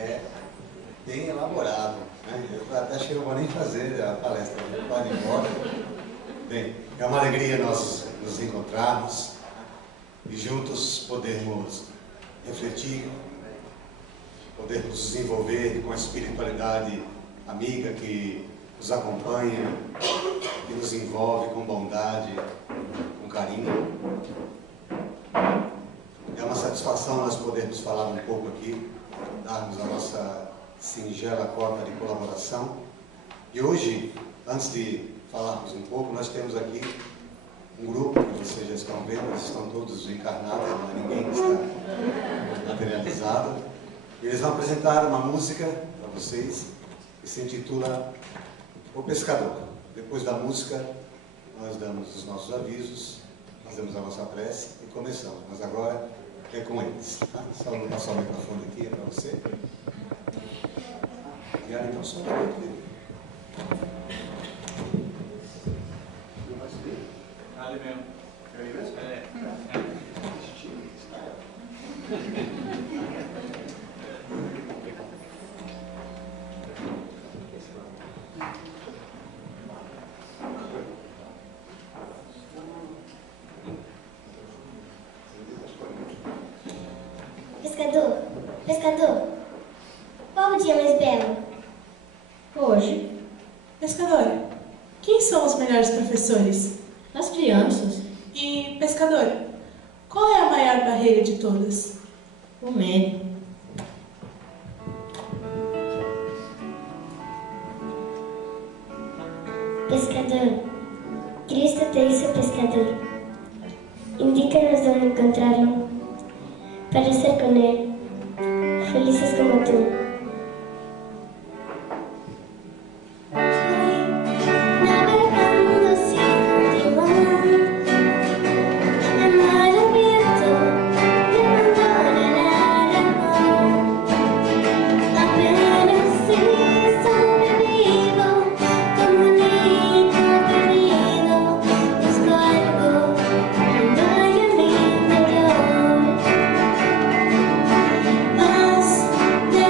É bem elaborado, né? Eu até acho que eu não vou nem fazer a palestra, eu vou embora. Bem, é uma alegria nós nos encontrarmos e juntos podermos refletir, podermos nos desenvolver com a espiritualidade amiga que nos acompanha, que nos envolve com bondade, com carinho. É uma satisfação nós podermos falar um pouco aqui, darmos a nossa singela cota de colaboração. E hoje, antes de falarmos um pouco, nós temos aqui um grupo que vocês já estão vendo, eles estão todos encarnados, não é ninguém que está materializado. E eles vão apresentar uma música para vocês que se intitula O Pescador. Depois da música, nós damos os nossos avisos, fazemos a nossa prece e começamos. Mas agora é com eles. Tá? Só vou passar o microfone aqui, é para você. E aí, então, só para aqui. Ali mesmo. Pescador, pescador, qual o dia mais belo? Hoje. Pescador, quem são os melhores professores? As crianças. E, pescador, qual é a maior barreira de todas? O medo. Pescador, Cristo te hizo pescador. Indícanos dónde encontrarlo para ser con Él, felices como tú. Navegando sin timón, el mar abierto me abandona el amor. Apenas si sobrevivo como un niño perdido, busco algo que vaya a mi interior. Mas de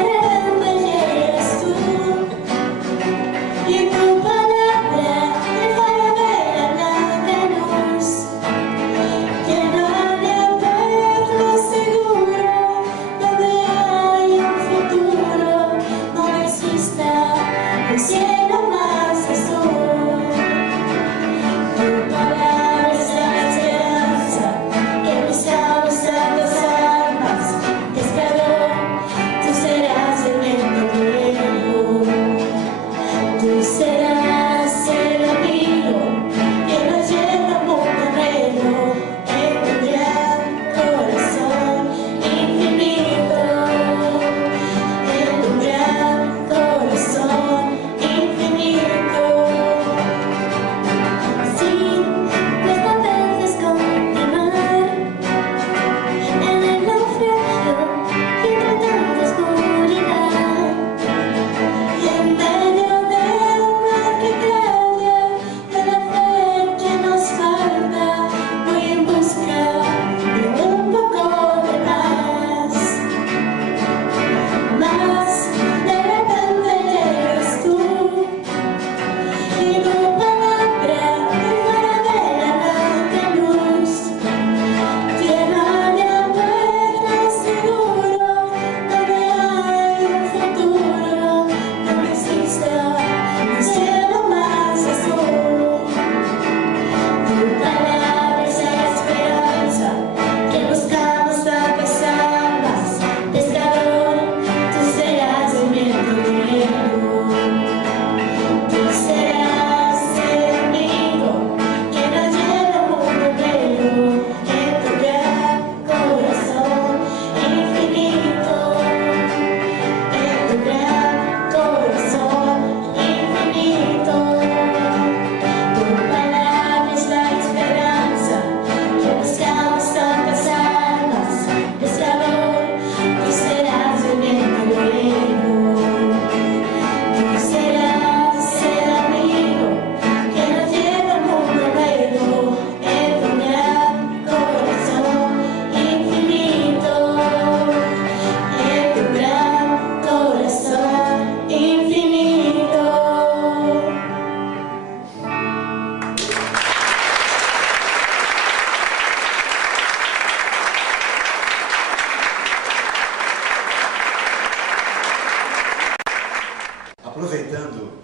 aproveitando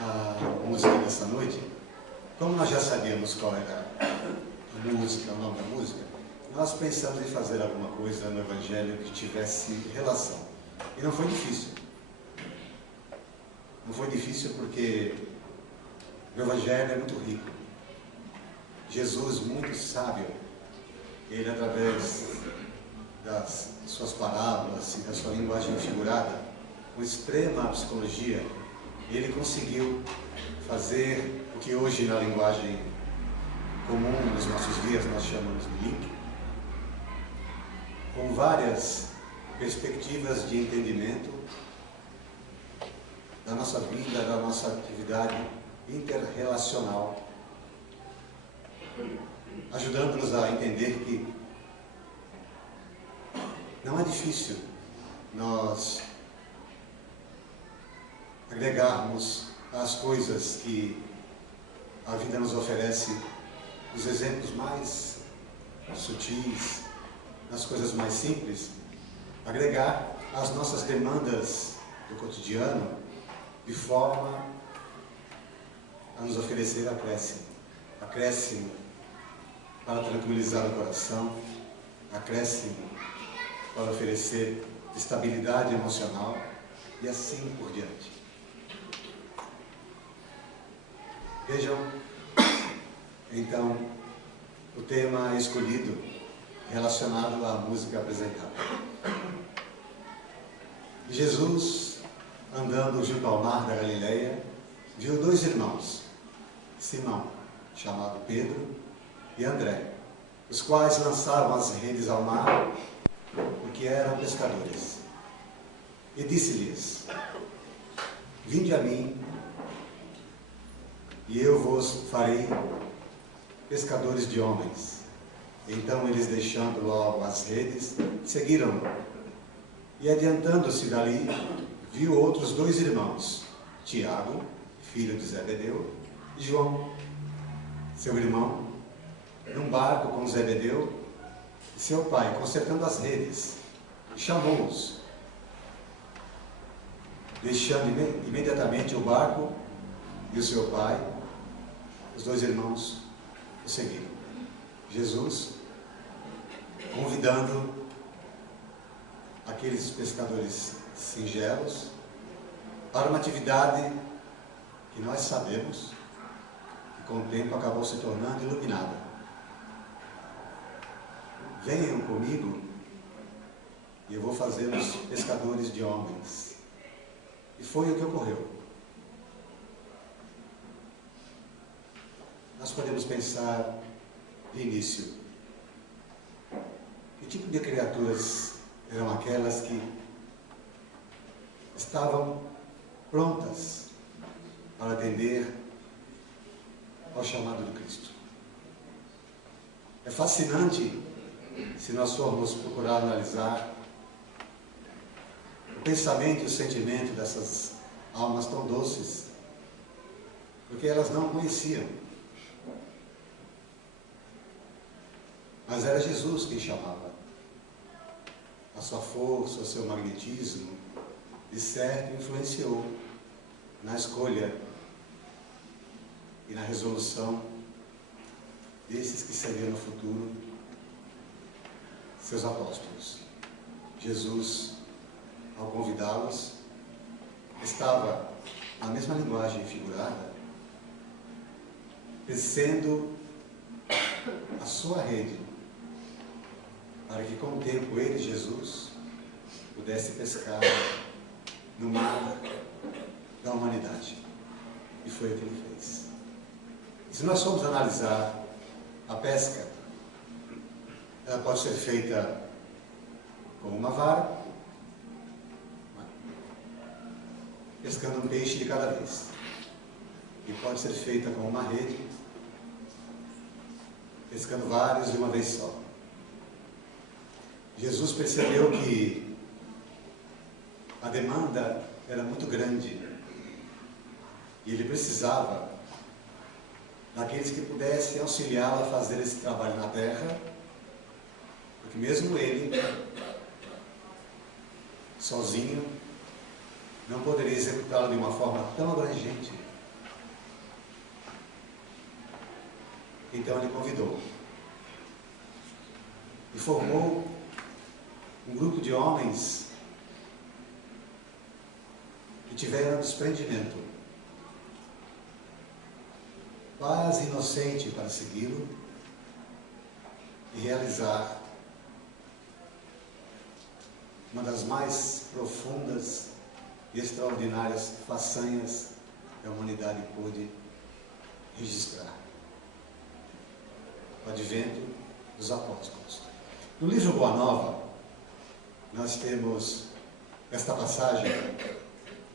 a música dessa noite, como nós já sabíamos qual era a música, o nome da música, nós pensamos em fazer alguma coisa no Evangelho que tivesse relação. E não foi difícil. Não foi difícil porque o Evangelho é muito rico. Jesus, muito sábio, ele, através das suas parábolas e da sua linguagem figurada, com extrema psicologia, ele conseguiu fazer o que hoje, na linguagem comum nos nossos dias, nós chamamos de link, com várias perspectivas de entendimento da nossa vida, da nossa atividade interrelacional, ajudando-nos a entender que não é difícil nós agregarmos às coisas que a vida nos oferece os exemplos mais sutis, nas coisas mais simples, agregar às nossas demandas do cotidiano de forma a nos oferecer acréscimo para tranquilizar o coração, acréscimo para oferecer estabilidade emocional e assim por diante. Vejam, então, o tema escolhido relacionado à música apresentada. Jesus, andando junto ao mar da Galileia, viu dois irmãos, Simão, chamado Pedro, e André, os quais lançavam as redes ao mar, porque eram pescadores. E disse-lhes: vinde a mim, e eu vos farei pescadores de homens. Então eles, deixando logo as redes, seguiram-no. E adiantando-se dali, viu outros dois irmãos, Tiago, filho de Zebedeu, e João, seu irmão, num barco com Zebedeu e seu pai, consertando as redes, e chamou-os. Deixando imediatamente o barco e o seu pai, os dois irmãos o seguiram. Jesus convidando aqueles pescadores singelos para uma atividade que nós sabemos que com o tempo acabou se tornando iluminada. Venham comigo e eu vou fazê-los pescadores de homens. E foi o que ocorreu. Nós podemos pensar de início: que tipo de criaturas eram aquelas que estavam prontas para atender ao chamado de Cristo? É fascinante, se nós formos procurar analisar o pensamento e o sentimento dessas almas tão doces, porque elas não conheciam. Mas era Jesus quem chamava. A sua força, o seu magnetismo, de certo, influenciou na escolha e na resolução desses que seriam no futuro seus apóstolos. Jesus, ao convidá-los, estava, na mesma linguagem figurada, tecendo a sua rede, para que com o tempo ele, Jesus, pudesse pescar no mar da humanidade. E foi o que ele fez. Se nós formos analisar a pesca, ela pode ser feita com uma vara, pescando um peixe de cada vez. E pode ser feita com uma rede, pescando vários de uma vez só. Jesus percebeu que a demanda era muito grande e ele precisava daqueles que pudessem auxiliá-lo a fazer esse trabalho na terra, porque mesmo ele, sozinho, não poderia executá-lo de uma forma tão abrangente. Então ele convidou e formou um grupo de homens que tiveram desprendimento, quase inocente, para segui-lo e realizar uma das mais profundas e extraordinárias façanhas que a humanidade pôde registrar: o advento dos apóstolos. No livro Boa Nova, nós temos esta passagem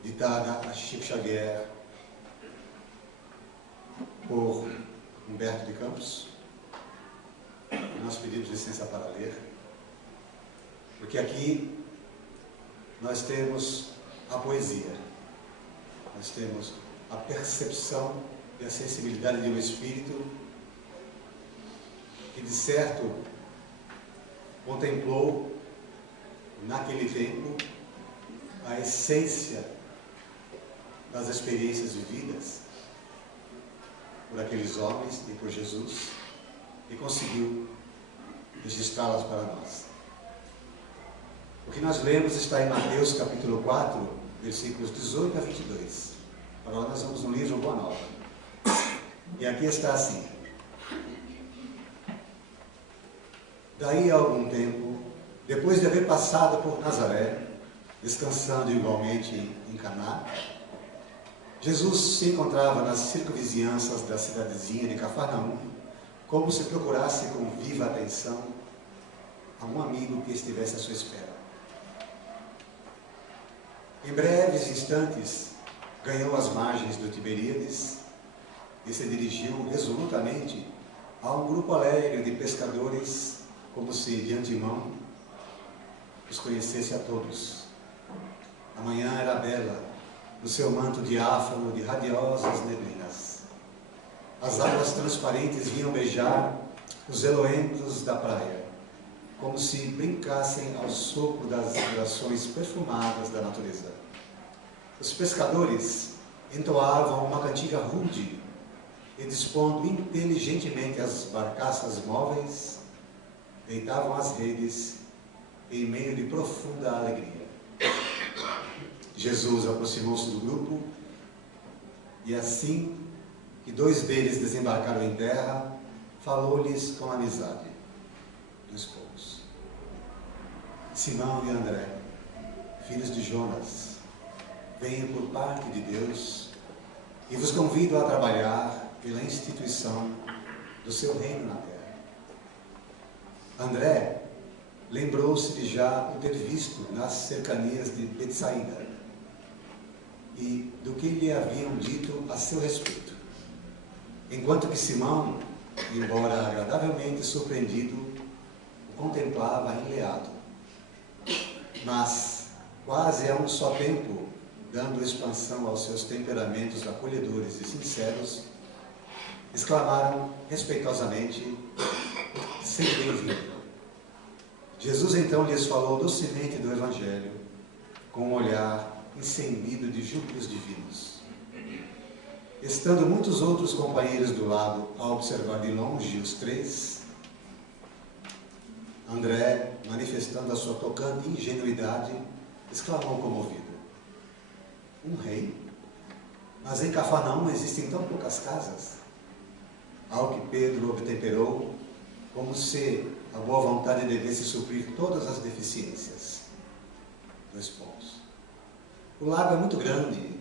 ditada a Chico Xavier por Humberto de Campos. Nós pedimos licença para ler, porque aqui nós temos a poesia, nós temos a percepção e a sensibilidade de um espírito que, de certo, contemplou naquele tempo a essência das experiências vividas por aqueles homens e por Jesus, e conseguiu registrá-las para nós. O que nós lemos está em Mateus capítulo 4, versículos 18 a 22. Agora nós vamos no livro Boa Nova. E aqui está assim: daí a algum tempo, depois de haver passado por Nazaré, descansando igualmente em Caná, Jesus se encontrava nas circunvizinhanças da cidadezinha de Cafarnaum, como se procurasse com viva atenção a um amigo que estivesse à sua espera. Em breves instantes, ganhou as margens do Tiberíades e se dirigiu resolutamente a um grupo alegre de pescadores, como se de antemão os conhecesse a todos. A manhã era bela, no seu manto diáfano de radiosas neblinas. As águas transparentes vinham beijar os eloentos da praia, como se brincassem ao sopro das vibrações perfumadas da natureza. Os pescadores entoavam uma cantiga rude e, dispondo inteligentemente as barcaças móveis, deitavam as redes em meio de profunda alegria. Jesus aproximou-se do grupo e, assim que dois deles desembarcaram em terra, falou-lhes com amizade. Dois poucos: Simão e André, filhos de Jonas, venho por parte de Deus e vos convido a trabalhar pela instituição do seu reino na terra. André lembrou-se de já o ter visto nas cercanias de Betsaida e do que lhe haviam dito a seu respeito, enquanto que Simão, embora agradavelmente surpreendido, o contemplava enleado, mas quase a um só tempo, dando expansão aos seus temperamentos acolhedores e sinceros, exclamaram respeitosamente: seja bem-vindo. Jesus então lhes falou docemente do Evangelho, com um olhar incendido de júbilos divinos. Estando muitos outros companheiros do lado a observar de longe os três, André, manifestando a sua tocante ingenuidade, exclamou comovido: um rei? Mas em Cafarnaum existem tão poucas casas. Ao que Pedro obtemperou, como se a boa vontade devesse suprir todas as deficiências. Dois pontos. O lago é muito grande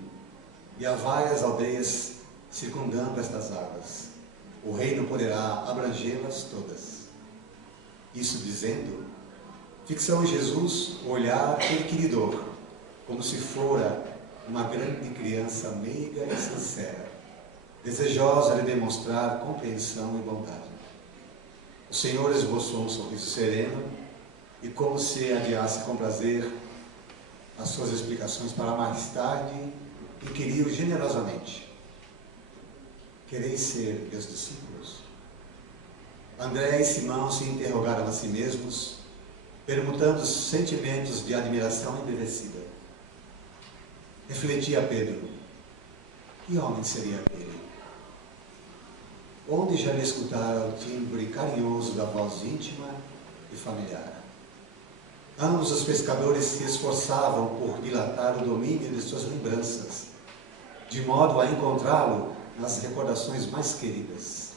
e há várias aldeias circundando estas águas. O reino poderá abrangê-las todas. Isso dizendo, fixou em Jesus o olhar inquiridor, como se fora uma grande criança meiga e sincera, desejosa de demonstrar compreensão e bondade. O Senhor esboçou um sorriso sereno e, como se adiasse com prazer as suas explicações para mais tarde, inquiriu generosamente: quereis ser meus discípulos? André e Simão se interrogaram a si mesmos, permutando sentimentos de admiração embevecida. refletia Pedro: que homem seria aquele? Onde já lhe escutara o timbre carinhoso da voz íntima e familiar? Ambos os pescadores se esforçavam por dilatar o domínio de suas lembranças, de modo a encontrá-lo nas recordações mais queridas.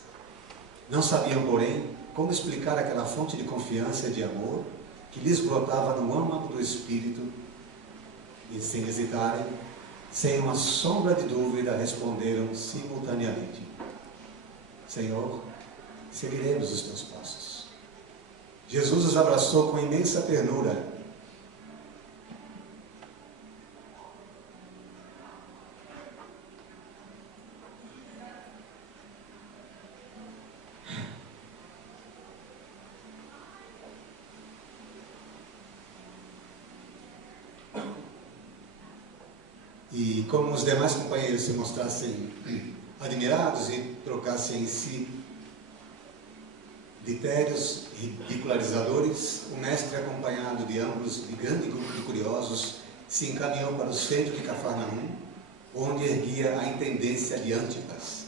Não sabiam, porém, como explicar aquela fonte de confiança e de amor que lhes brotava no âmago do espírito, e sem hesitarem, sem uma sombra de dúvida, responderam simultaneamente: Senhor, seguiremos os teus passos. Jesus os abraçou com imensa ternura. E como os demais companheiros se mostrassem admirados e trocassem em si critérios ridicularizadores, o mestre, acompanhado de ambos de grande grupo de curiosos, se encaminhou para o centro de Cafarnaum, onde erguia a intendência de Antipas.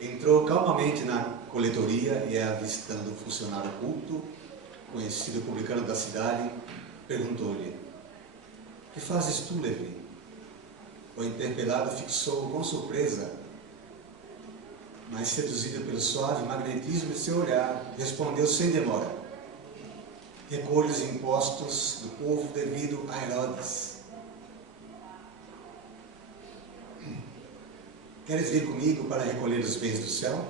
Entrou calmamente na coletoria e, avistando um funcionário culto, conhecido publicano da cidade, perguntou-lhe: que fazes tu, Levi? O interpelado fixou-o com surpresa, mas seduzido pelo suave magnetismo de seu olhar, respondeu sem demora: recolho os impostos do povo devido a Herodes. Queres vir comigo para recolher os bens do céu?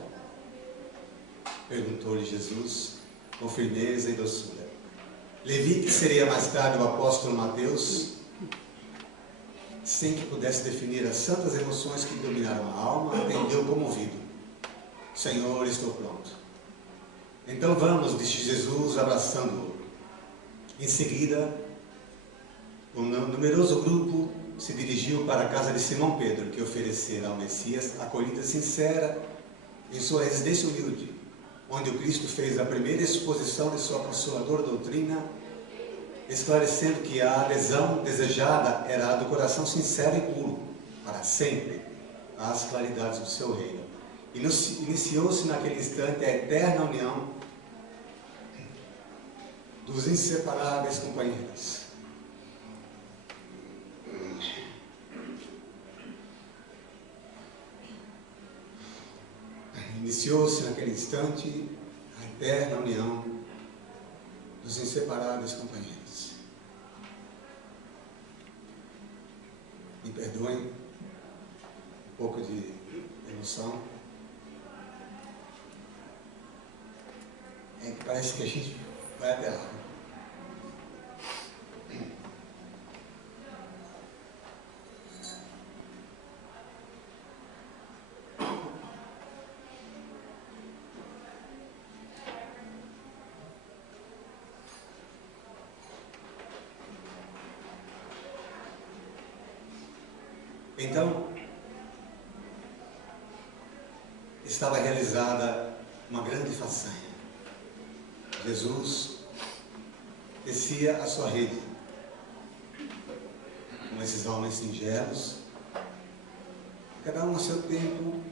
Perguntou-lhe Jesus com firmeza e doçura. Levi, que seria mais tarde o apóstolo Mateus, sem que pudesse definir as santas emoções que dominaram a alma, atendeu comovido: Senhor, estou pronto. Então vamos, disse Jesus, abraçando-o. Em seguida, um numeroso grupo se dirigiu para a casa de Simão Pedro, que oferecera ao Messias acolhida sincera em sua residência humilde, onde o Cristo fez a primeira exposição de sua consoladora doutrina, esclarecendo que a adesão desejada era a do coração sincero e puro, para sempre, às claridades do seu reino. Iniciou-se naquele instante a eterna união dos inseparáveis companheiros. Iniciou-se naquele instante a eterna união dos inseparáveis companheiros. Me perdoem um pouco de emoção. É que parece que a gente vai até lá. Então, estava realizada uma grande façanha. Jesus descia a sua rede com esses homens singelos, cada um a seu tempo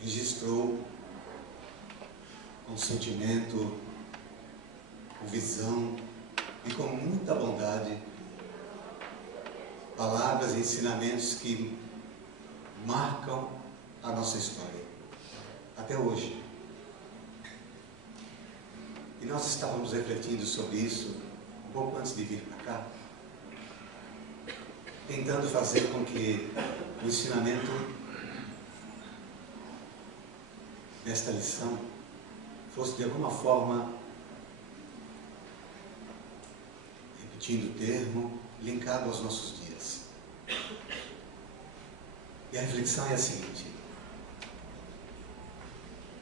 registrou com sentimento, com visão e com muita bondade palavras e ensinamentos que marcam a nossa história até hoje. E nós estávamos refletindo sobre isso um pouco antes de vir para cá, tentando fazer com que o ensinamento desta lição fosse de alguma forma, repetindo o termo, linkado aos nossos dias. E a reflexão é a seguinte: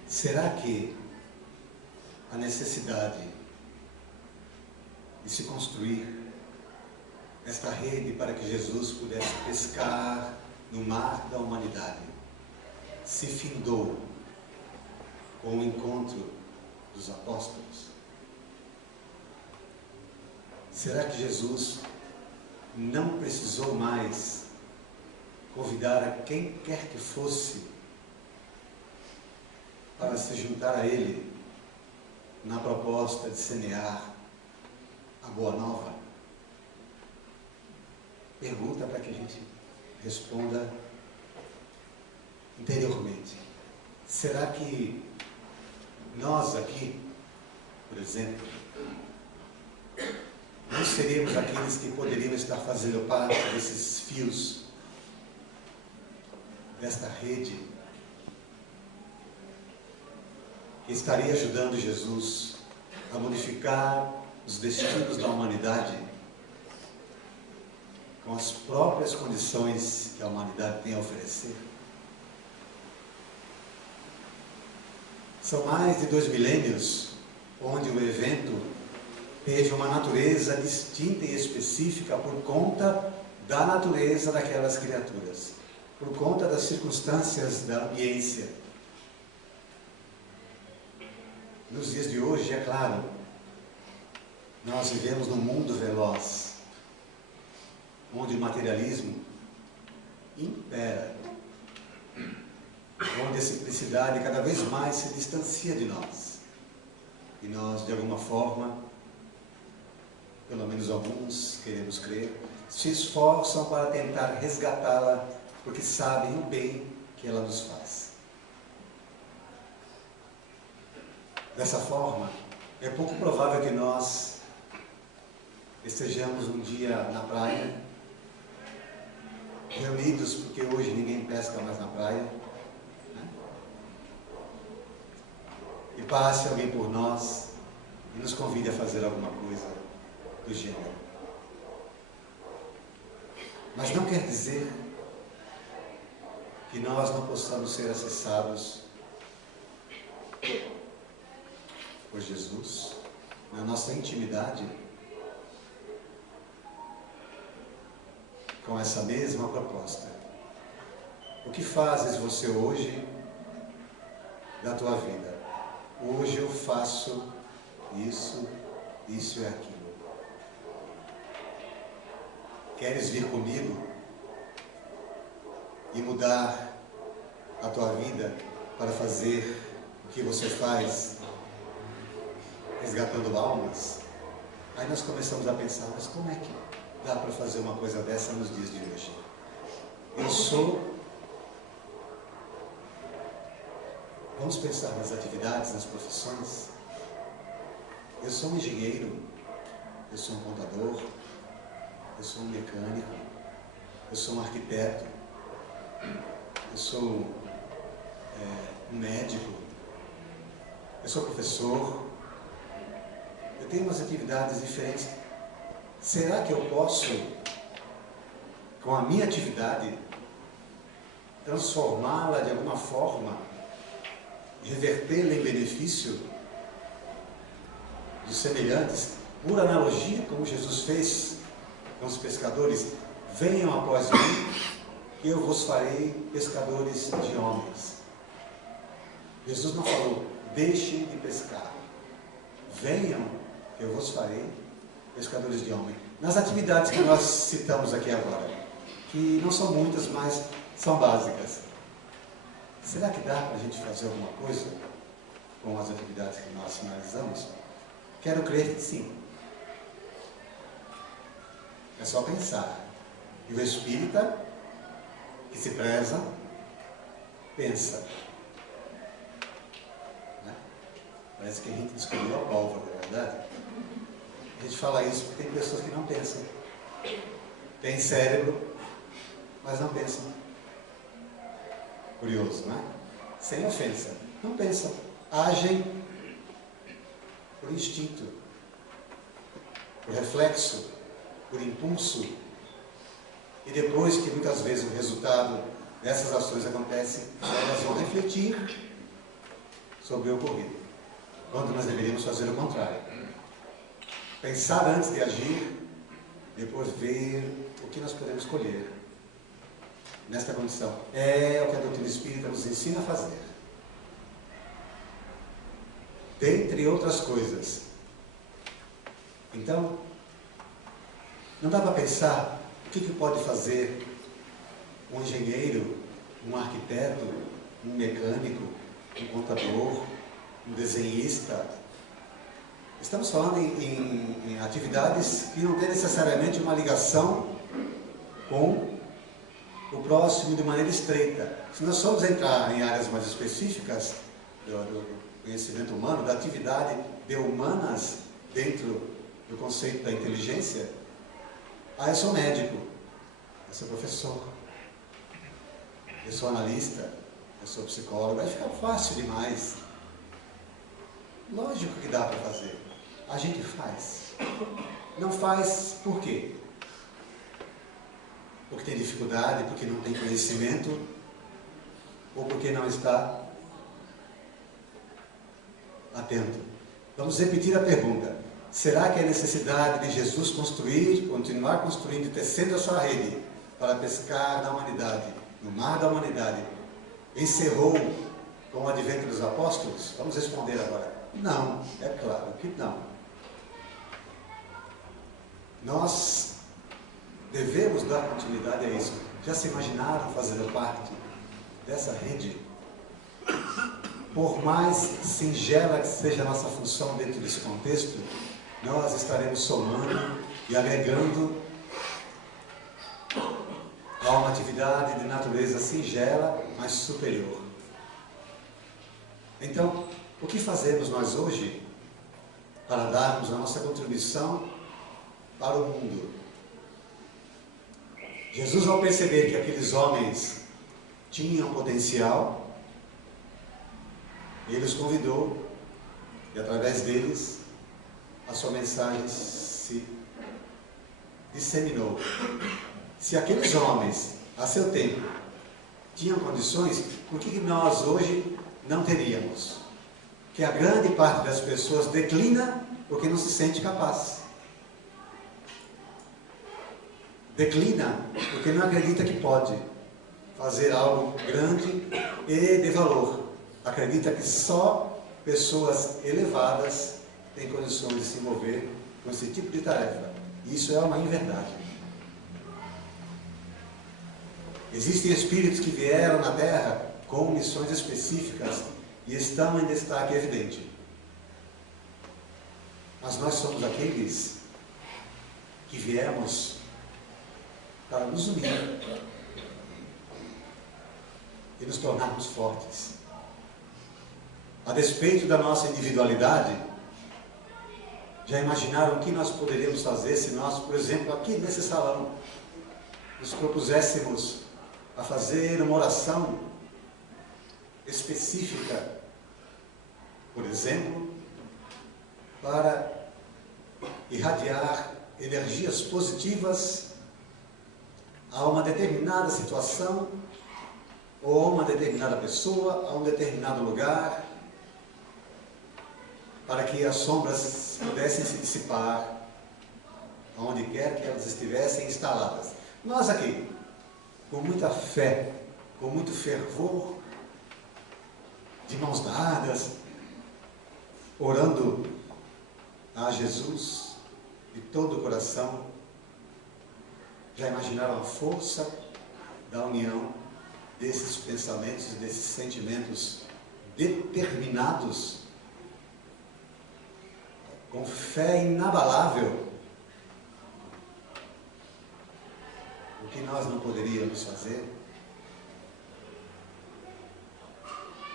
será que a necessidade de se construir esta rede para que Jesus pudesse pescar no mar da humanidade se findou com o encontro dos apóstolos? Será que Jesus não precisou mais convidar a quem quer que fosse para se juntar a Ele na proposta de semear a Boa Nova? Pergunta para que a gente responda interiormente. Será que nós aqui, por exemplo, não seríamos aqueles que poderiam estar fazendo parte desses fios, desta rede, que estaria ajudando Jesus a modificar os destinos da humanidade com as próprias condições que a humanidade tem a oferecer? São mais de 2 milênios onde o evento teve uma natureza distinta e específica por conta da natureza daquelas criaturas, por conta das circunstâncias da ambiência. Nos dias de hoje, é claro, nós vivemos num mundo veloz, onde o materialismo impera, onde a simplicidade cada vez mais se distancia de nós. E nós, de alguma forma, pelo menos alguns, queremos crer, se esforçam para tentar resgatá-la, porque sabem o bem que ela nos faz. Dessa forma, é pouco provável que nós estejamos um dia na praia, reunidos, porque hoje ninguém pesca mais na praia, né? E passe alguém por nós e nos convide a fazer alguma coisa do gênero. Mas não quer dizer que nós não possamos ser acessados por Jesus na nossa intimidade com essa mesma proposta. O que fazes você hoje da tua vida? Hoje eu faço isso, isso e aquilo. Queres vir comigo e mudar a tua vida para fazer o que você faz, resgatando almas? Aí nós começamos a pensar, mas como é que dá para fazer uma coisa dessa nos dias de hoje? Vamos pensar nas atividades, nas profissões. Eu sou um engenheiro, eu sou um contador, eu sou um mecânico, eu sou um arquiteto, eu sou um médico, eu sou professor, eu tenho umas atividades diferentes. Será que eu posso, com a minha atividade, transformá-la de alguma forma, revertê-la em benefício dos semelhantes, por analogia, como Jesus fez com os pescadores? Venham após mim, que eu vos farei pescadores de homens. Jesus não falou, deixem de pescar. Venham, que eu vos farei pescadores de homens. Nas atividades que nós citamos aqui agora, que não são muitas, mas são básicas, será que dá para a gente fazer alguma coisa com as atividades que nós finalizamos? Quero crer que sim. É só pensar. E o espírita, que se preza, pensa. Né? Parece que a gente descobriu a pólvora, não é verdade? A gente fala isso porque tem pessoas que não pensam. Tem cérebro, mas não pensam. Curioso, não é? Sem ofensa. Não pensam. Agem por instinto, por reflexo, por impulso. E depois que muitas vezes o resultado dessas ações acontece, elas vão refletir sobre o ocorrido. Quando nós deveríamos fazer o contrário. Pensar antes de agir, depois ver o que nós podemos colher nesta condição. É o que a doutrina espírita nos ensina a fazer. Dentre outras coisas. Então, não dá para pensar O que pode fazer um engenheiro, um arquiteto, um mecânico, um contador, um desenhista? Estamos falando em atividades que não têm necessariamente uma ligação com o próximo de maneira estreita. Se nós formos entrar em áreas mais específicas do conhecimento humano, da atividade de humanas dentro do conceito da inteligência, eu sou médico, eu sou professor, eu sou analista, eu sou psicólogo, aí fica fácil demais. Lógico que dá para fazer. A gente faz. Não faz por quê? Porque tem dificuldade, porque não tem conhecimento, ou porque não está atento. Vamos repetir a pergunta. Será que a necessidade de Jesus continuar construindo e tecendo a sua rede para pescar na humanidade, no mar da humanidade, encerrou com o advento dos apóstolos? Vamos responder agora. Não, é claro que não. Nós devemos dar continuidade a isso. Já se imaginaram fazendo parte dessa rede? Por mais singela que seja a nossa função dentro desse contexto, nós estaremos somando e agregando a uma atividade de natureza singela, mas superior. Então, o que fazemos nós hoje para darmos a nossa contribuição para o mundo? Jesus, ao perceber que aqueles homens tinham potencial, ele os convidou e, através deles, a sua mensagem se disseminou. Se aqueles homens, a seu tempo, tinham condições, por que nós hoje não teríamos? Que a grande parte das pessoas declina porque não se sente capaz. Declina porque não acredita que pode fazer algo grande e de valor. Acredita que só pessoas elevadas têm condições de se envolver com esse tipo de tarefa. E isso é uma inverdade. Existem espíritos que vieram na Terra com missões específicas e estão em destaque evidente. Mas nós somos aqueles que viemos para nos unir e nos tornarmos fortes. A despeito da nossa individualidade, já imaginaram o que nós poderíamos fazer se nós, por exemplo, aqui nesse salão, nos propuséssemos a fazer uma oração específica, por exemplo, para irradiar energias positivas a uma determinada situação, ou a uma determinada pessoa, a um determinado lugar, para que as sombras pudessem se dissipar, aonde quer que elas estivessem instaladas. Nós aqui, com muita fé, com muito fervor, de mãos dadas, orando a Jesus de todo o coração, já imaginaram a força da união desses pensamentos, desses sentimentos determinados, com fé inabalável? O que nós não poderíamos fazer?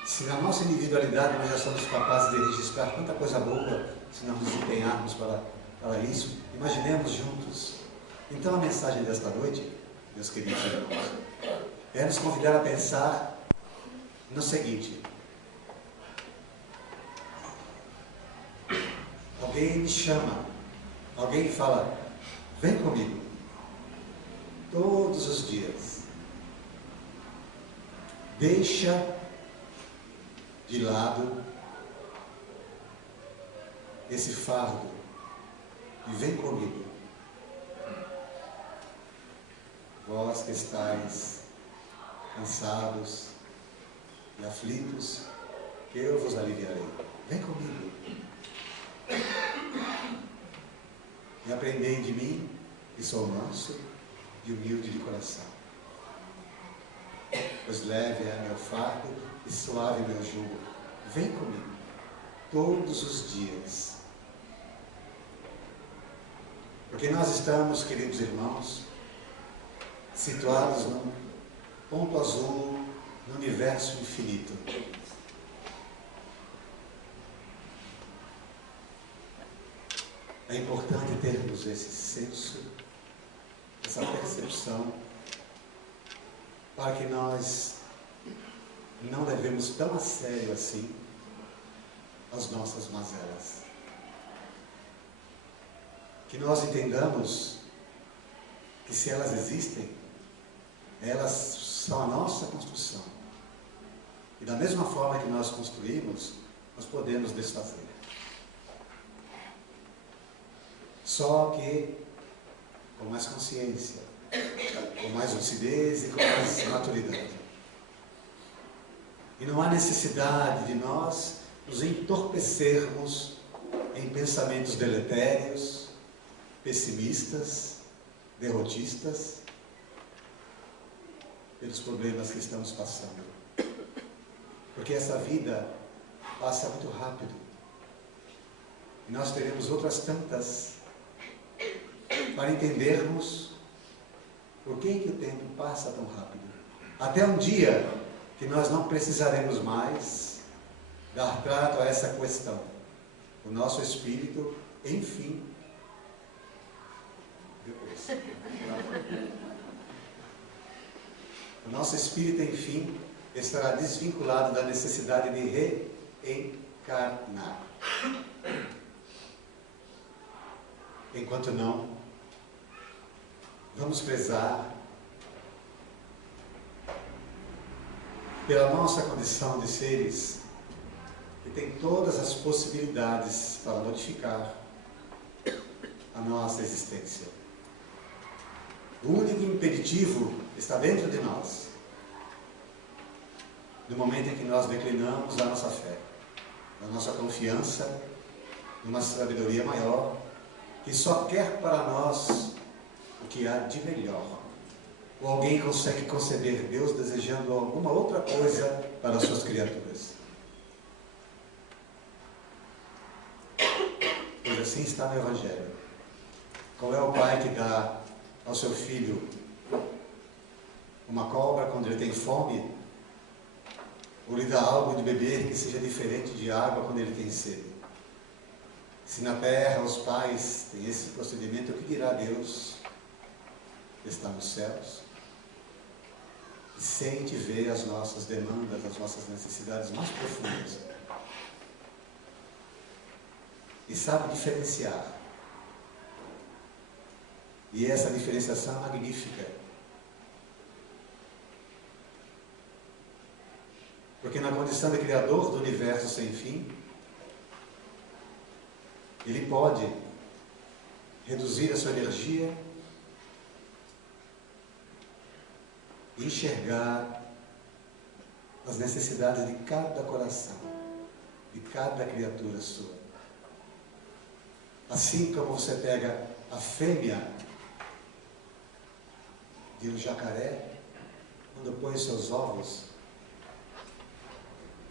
Se na nossa individualidade nós já somos capazes de registrar tanta coisa boa, se nós nos empenharmos para isso, imaginemos juntos. Então a mensagem desta noite, meus queridos irmãos, é nos convidar a pensar no seguinte: alguém me chama, alguém fala, vem comigo, todos os dias. Deixa de lado esse fardo e vem comigo. Vós que estáis cansados e aflitos, que eu vos aliviarei. Vem comigo. E aprendei de mim, que sou manso e humilde de coração. Pois leve é meu fardo e suave meu jugo. Vem comigo todos os dias. Porque nós estamos, queridos irmãos, situados num ponto azul no universo infinito. É importante termos esse senso, essa percepção, para que nós não levemos tão a sério assim as nossas mazelas. Que nós entendamos que se elas existem, elas são a nossa construção. E da mesma forma que nós construímos, nós podemos desfazer. Só que com mais consciência, com mais lucidez e com mais maturidade. E não há necessidade de nós nos entorpecermos em pensamentos deletérios, pessimistas, derrotistas, pelos problemas que estamos passando. Porque essa vida passa muito rápido. E nós teremos outras tantas para entendermos por que o tempo passa tão rápido. Até um dia que nós não precisaremos mais dar trato a essa questão. O nosso espírito, enfim, o nosso espírito, enfim, estará desvinculado da necessidade de reencarnar. Enquanto não, vamos prezar pela nossa condição de seres que tem todas as possibilidades para modificar a nossa existência. O único impeditivo está dentro de nós, no momento em que nós declinamos a nossa fé, a nossa confiança numa sabedoria maior, que só quer para nós o que há de melhor. Ou alguém consegue conceber Deus desejando alguma outra coisa para as suas criaturas? Pois assim está no Evangelho. Qual é o pai que dá ao seu filho uma cobra quando ele tem fome? Ou lhe dá algo de beber que seja diferente de água quando ele tem sede? Se na terra os pais têm esse procedimento, o que dirá Deus que está nos céus? E sente e vê as nossas demandas, as nossas necessidades mais profundas. E sabe diferenciar. E essa diferenciação é magnífica. Porque na condição de Criador do universo sem fim, Ele pode reduzir a sua energia e enxergar as necessidades de cada coração, de cada criatura sua. Assim como você pega a fêmea de um jacaré, quando põe seus ovos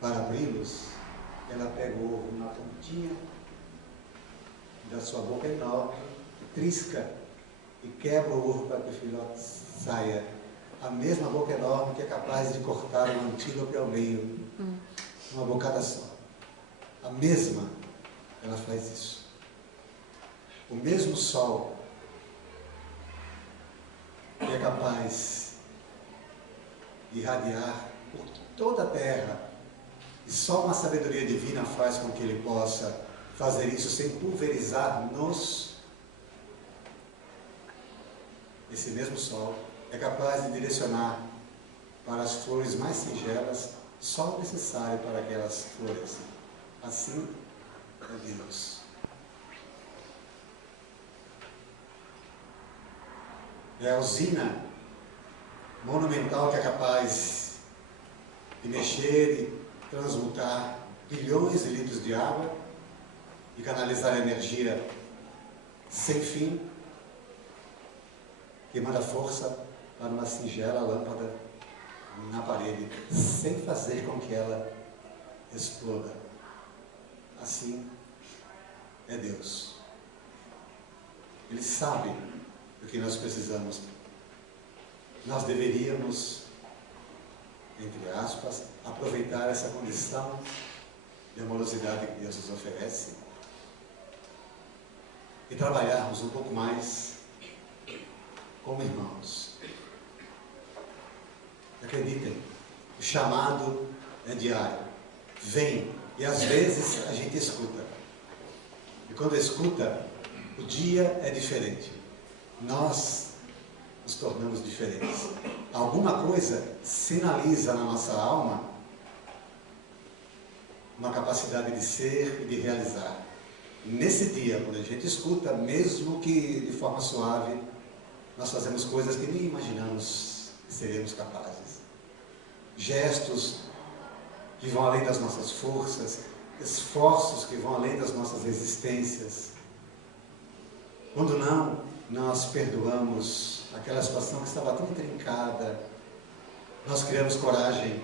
para abri-los, ela pega o ovo na pontinha da sua boca enorme, trisca e quebra o ovo para que o filhote saia. A mesma boca enorme que é capaz de cortar um antílope ao meio, uma bocada só. A mesma, ela faz isso. O mesmo sol que é capaz de irradiar por toda a terra, e só uma sabedoria divina faz com que ele possa fazer isso sem pulverizar-nos. Esse mesmo sol é capaz de direcionar para as flores mais singelas só o necessário para que elas floresçam. Assim é Deus. É a usina monumental que é capaz de mexer e transmutar bilhões de litros de água e canalizar energia sem fim que manda força para uma singela lâmpada na parede, sem fazer com que ela exploda. Assim é Deus. Ele sabe o que nós precisamos. Nós deveríamos, entre aspas, aproveitar essa condição de amorosidade que Deus nos oferece e trabalharmos um pouco mais como irmãos. Acreditem, o chamado é diário. Vem, e às vezes a gente escuta. E quando escuta, o dia é diferente. Nós nos tornamos diferentes. Alguma coisa sinaliza na nossa alma uma capacidade de ser e de realizar. Nesse dia, quando a gente escuta, mesmo que de forma suave, nós fazemos coisas que nem imaginamos que seremos capazes. Gestos que vão além das nossas forças, esforços que vão além das nossas resistências. Quando não, nós perdoamos aquela situação que estava tão intrincada, nós criamos coragem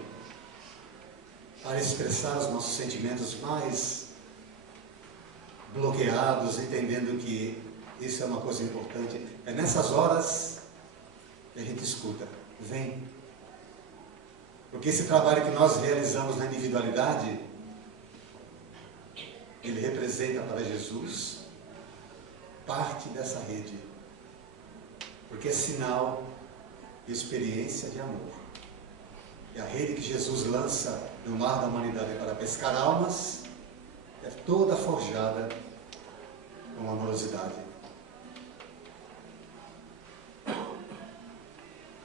para expressar os nossos sentimentos mais bloqueados, entendendo que isso é uma coisa importante. É nessas horas que a gente escuta. Vem. Porque esse trabalho que nós realizamos na individualidade, ele representa para Jesus parte dessa rede. Porque é sinal de experiência de amor. E a rede que Jesus lança no mar da humanidade para pescar almas é toda forjada com amorosidade.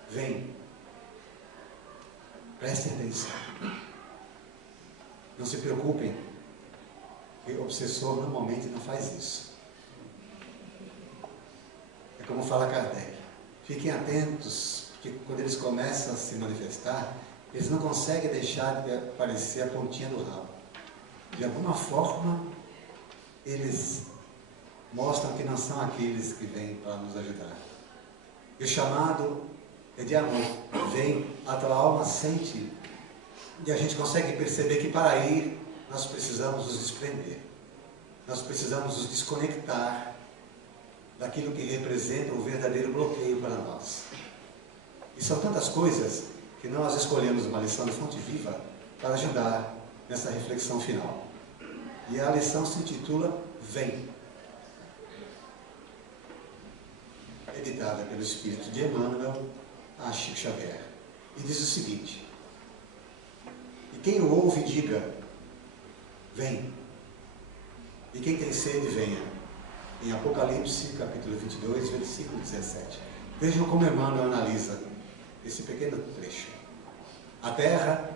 Vem. Prestem atenção. Não se preocupem, porque o obsessor normalmente não faz isso. É como fala Kardec. Fiquem atentos, porque quando eles começam a se manifestar, eles não conseguem deixar de aparecer a pontinha do rabo. De alguma forma, eles mostram que não são aqueles que vêm para nos ajudar. E o chamado é de amor. Vem, a tua alma sente, e a gente consegue perceber que para ir, nós precisamos nos desprender. Nós precisamos nos desconectar daquilo que representa o verdadeiro bloqueio para nós. E são tantas coisas que nós escolhemos uma lição de Fonte Viva para ajudar nessa reflexão final. E a lição se intitula Vem. Editada pelo Espírito de Emmanuel a Chico Xavier. E diz o seguinte: e quem o ouve, diga, vem. E quem tem sede, venha. Em Apocalipse, capítulo 22, versículo 17. Vejam como Emmanuel analisa esse pequeno trecho. A Terra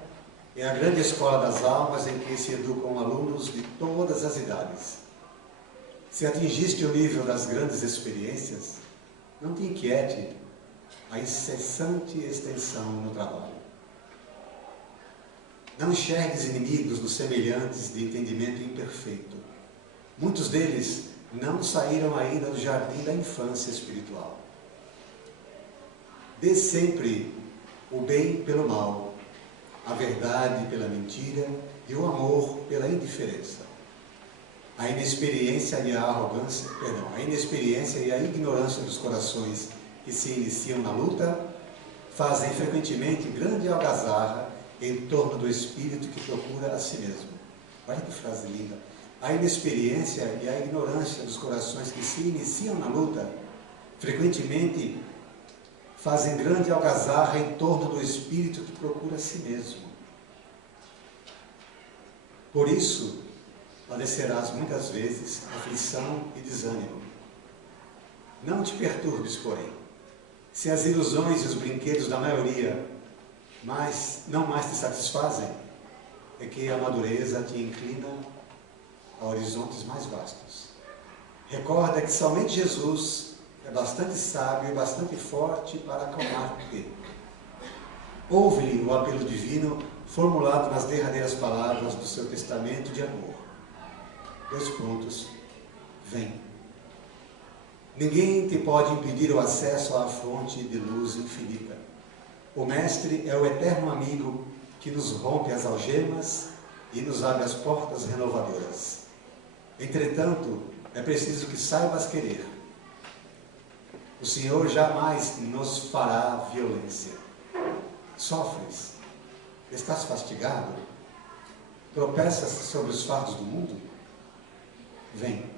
é a grande escola das almas em que se educam alunos de todas as idades. Se atingiste o nível das grandes experiências, não te inquiete a incessante extensão no trabalho. Não enxergues inimigos dos semelhantes de entendimento imperfeito. Muitos deles não saíram ainda do jardim da infância espiritual. Dê sempre o bem pelo mal, a verdade pela mentira e o amor pela indiferença. A inexperiência e a arrogância, a inexperiência e a ignorância dos corações que se iniciam na luta fazem frequentemente grande algazarra em torno do espírito que procura a si mesmo. Olha que frase linda. A inexperiência e a ignorância dos corações que se iniciam na luta frequentemente fazem grande algazarra em torno do espírito que procura a si mesmo. Por isso, padecerás muitas vezes aflição e desânimo. Não te perturbes, porém, se as ilusões e os brinquedos da maioria não mais te satisfazem, é que a madureza te inclina a horizontes mais vastos. Recorda que somente Jesus é bastante sábio e bastante forte para acalmar-te. Ouve-lhe o apelo divino formulado nas derradeiras palavras do seu testamento de amor. 2 pontos. Vem. Ninguém te pode impedir o acesso à fonte de luz infinita. O Mestre é o eterno amigo que nos rompe as algemas e nos abre as portas renovadoras. Entretanto, é preciso que saibas querer. O Senhor jamais nos fará violência. Sofres? Estás fastigado? Tropeças sobre os fardos do mundo? Vem.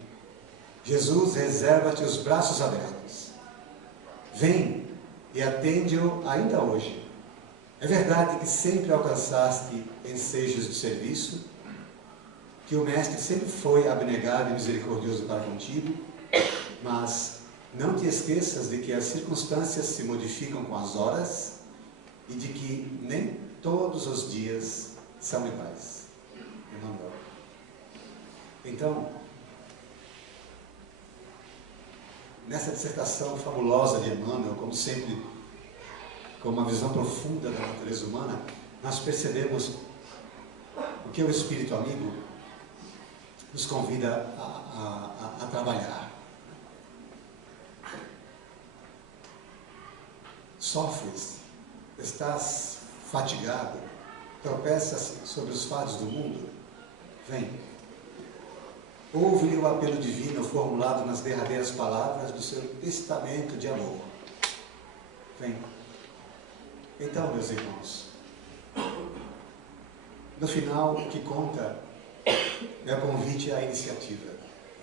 Jesus reserva-te os braços abertos. Vem e atende-o ainda hoje. É verdade que sempre alcançaste ensejos de serviço, que o Mestre sempre foi abnegado e misericordioso para contigo, mas não te esqueças de que as circunstâncias se modificam com as horas e de que nem todos os dias são iguais. Emmanuel. Então, nessa dissertação fabulosa de Emmanuel, como sempre, com uma visão profunda da natureza humana, nós percebemos o que o Espírito Amigo nos convida a trabalhar. Sofres, estás fatigado, tropeças sobre os fardos do mundo? Vem. Ouve-lhe o apelo divino formulado nas derradeiras palavras do seu testamento de amor. Vem. Então, meus irmãos, no final, o que conta é o convite à iniciativa.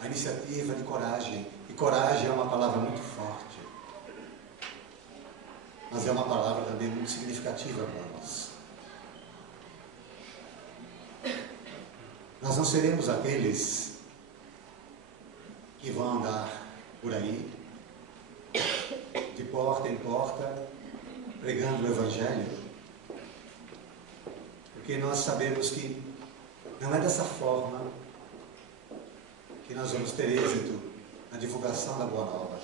A iniciativa de coragem. E coragem é uma palavra muito forte, mas é uma palavra também muito significativa para nós. Nós não seremos aqueles que vão andar por aí, de porta em porta, pregando o Evangelho, porque nós sabemos que não é dessa forma que nós vamos ter êxito na divulgação da Boa Nova.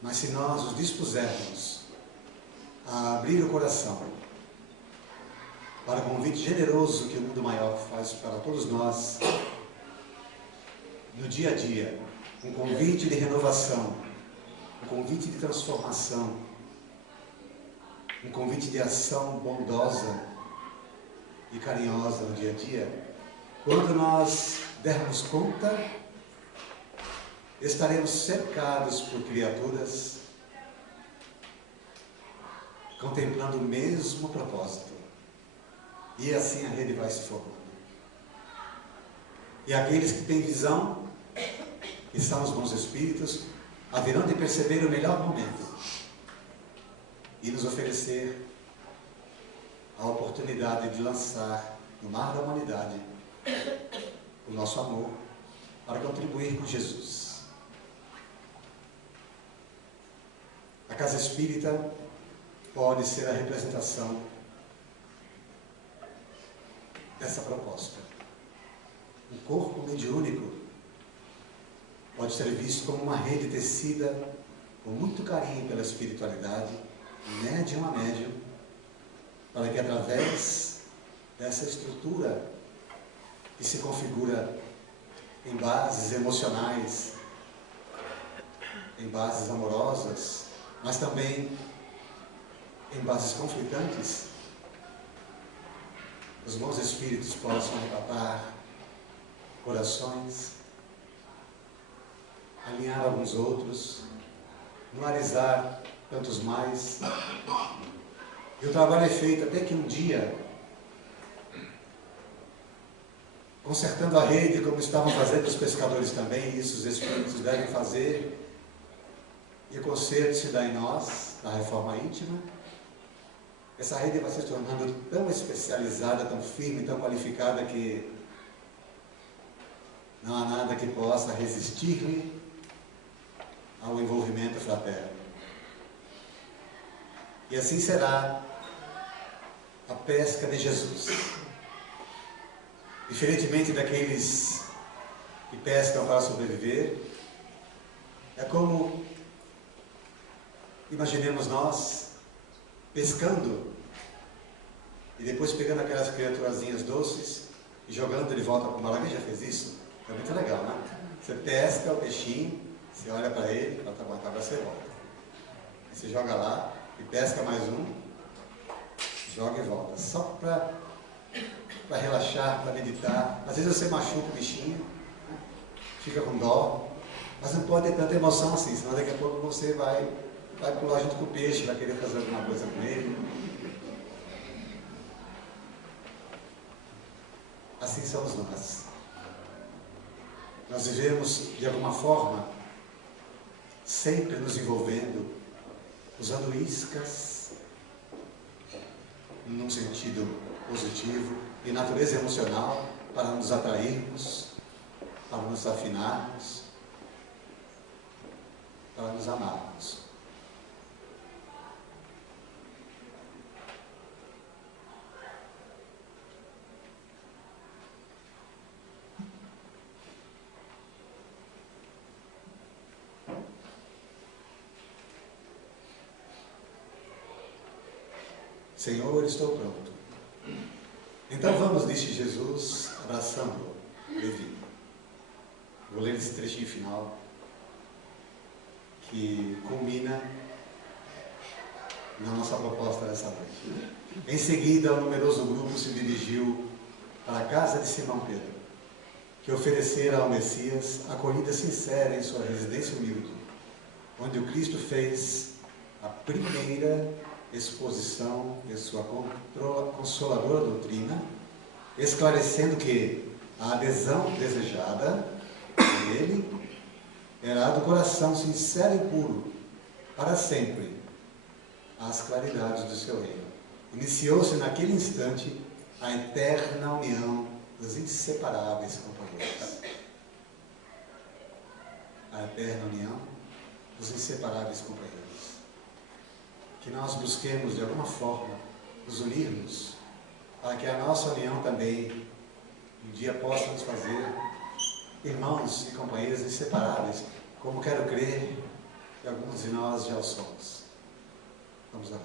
Mas se nós nos dispusermos a abrir o coração para o convite generoso que o Mundo Maior faz para todos nós, no dia a dia, um convite de renovação, um convite de transformação, um convite de ação bondosa e carinhosa no dia a dia, quando nós dermos conta, estaremos cercados por criaturas contemplando o mesmo propósito. E assim a rede vai se formando. E aqueles que têm visão, que são os bons espíritos, haverão de perceber o melhor momento e nos oferecer a oportunidade de lançar no mar da humanidade o nosso amor para contribuir com Jesus. A Casa Espírita pode ser a representação dessa proposta. Um corpo mediúnico pode ser visto como uma rede tecida com muito carinho pela espiritualidade, médium a médium, para que através dessa estrutura que se configura em bases emocionais, em bases amorosas, mas também em bases conflitantes, os bons espíritos possam empatar corações, alinhar alguns outros, nuarizar tantos mais. E o trabalho é feito até que um dia, consertando a rede, como estavam fazendo os pescadores também, isso os espíritos devem fazer, e o conserto se dá em nós, na reforma íntima. Essa rede vai se tornando tão especializada, tão firme, tão qualificada, que não há nada que possa resistir-lhe ao envolvimento fraterno. E assim será a pesca de Jesus. Diferentemente daqueles que pescam para sobreviver, é como, imaginemos nós, pescando e depois pegando aquelas criaturazinhas doces e jogando de volta para o mar. Alguém já fez isso? É muito legal, né? Você pesca o peixinho, você olha para ele, fala, tá bom, agora você volta. Aí você joga lá e pesca mais um, joga e volta. Só para relaxar, para meditar. Às vezes você machuca o bichinho, fica com dó, mas não pode ter tanta emoção assim, senão daqui a pouco você vai pular junto com o peixe, vai querer fazer alguma coisa com ele. Assim somos nós. Nós vivemos, de alguma forma, sempre nos envolvendo, usando iscas, num sentido positivo, e natureza emocional, para nos atrairmos, para nos afinarmos, para nos amarmos. Senhor, estou pronto. Então vamos, disse Jesus, abraçando Levi. Vou ler esse trechinho final, que culmina na nossa proposta dessa noite. Em seguida, o numeroso grupo se dirigiu para a casa de Simão Pedro, que oferecera ao Messias acolhida sincera em sua residência humilde, onde o Cristo fez a primeira exposição de sua consoladora doutrina, esclarecendo que a adesão desejada por ele era a do coração sincero e puro, para sempre, às claridades do seu reino. Iniciou-se naquele instante a eterna união dos inseparáveis companheiros. A eterna união dos inseparáveis companheiros. Que nós busquemos, de alguma forma, nos unirmos, para que a nossa união também, um dia, possa nos fazer irmãos e companheiros inseparáveis, como quero crer que alguns de nós já o somos. Vamos orar.